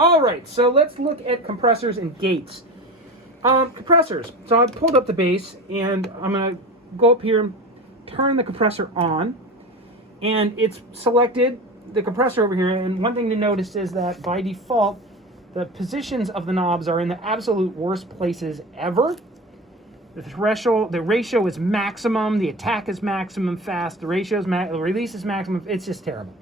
All right, so let's look at compressors and gates. Compressors. So I pulled up the base, and I'm going to go up here and turn the compressor on. And it's selected the compressor over here. And one thing to notice is that by default, the positions of the knobs are in the absolute worst places ever. The threshold, the ratio is maximum, the attack is maximum fast, the ratio is the release is maximum. It's just terrible.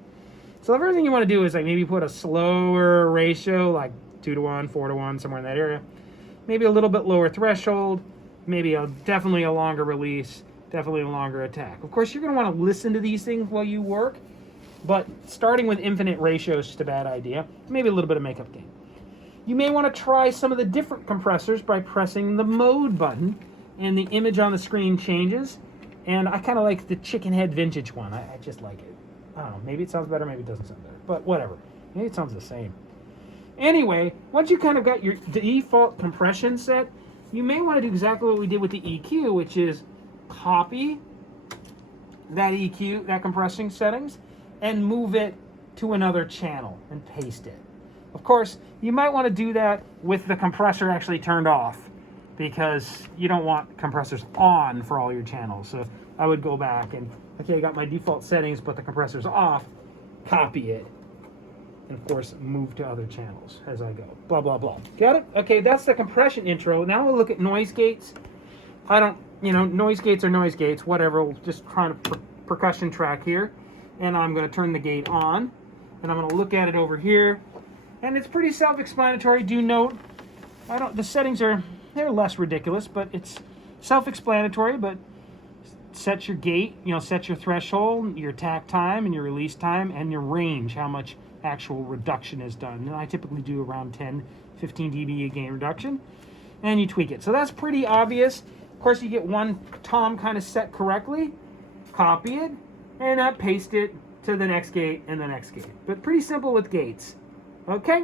So the first thing you want to do is like maybe put a slower ratio, like 2-to-1, 4-to-1, somewhere in that area. Maybe a little bit lower threshold, maybe definitely a longer release, definitely a longer attack. Of course, you're going to want to listen to these things while you work, but starting with infinite ratio is just a bad idea. Maybe a little bit of makeup game. You may want to try some of the different compressors by pressing the mode button, and the image on the screen changes. And I kind of like the chicken head vintage one. I just like it. I don't know, maybe it sounds better, maybe it doesn't sound better, but whatever. Maybe it sounds the same. Anyway, once you kind of got your default compression set, you may want to do exactly what we did with the EQ, which is copy that EQ, that compressing settings, and move it to another channel and paste it. Of course, you might want to do that with the compressor actually turned off, because you don't want compressors on for all your channels. So I would go back and, okay, I got my default settings, but the compressor's off, copy it, and of course, move to other channels as I go. Blah, blah, blah. Got it? Okay, that's the compression intro. Now we'll look at noise gates. Noise gates are noise gates, whatever. We'll just try to percussion track here. And I'm gonna turn the gate on, and I'm gonna look at it over here. And it's pretty self-explanatory. Do note, the settings they're less ridiculous, but it's self-explanatory. But set your gate, set your threshold, your attack time, and your release time, and your range, how much actual reduction is done. And I typically do around 10, 15 dB gain reduction, and you tweak it. So that's pretty obvious. Of course, you get one tom kind of set correctly, copy it, and paste it to the next gate and the next gate. But pretty simple with gates. Okay?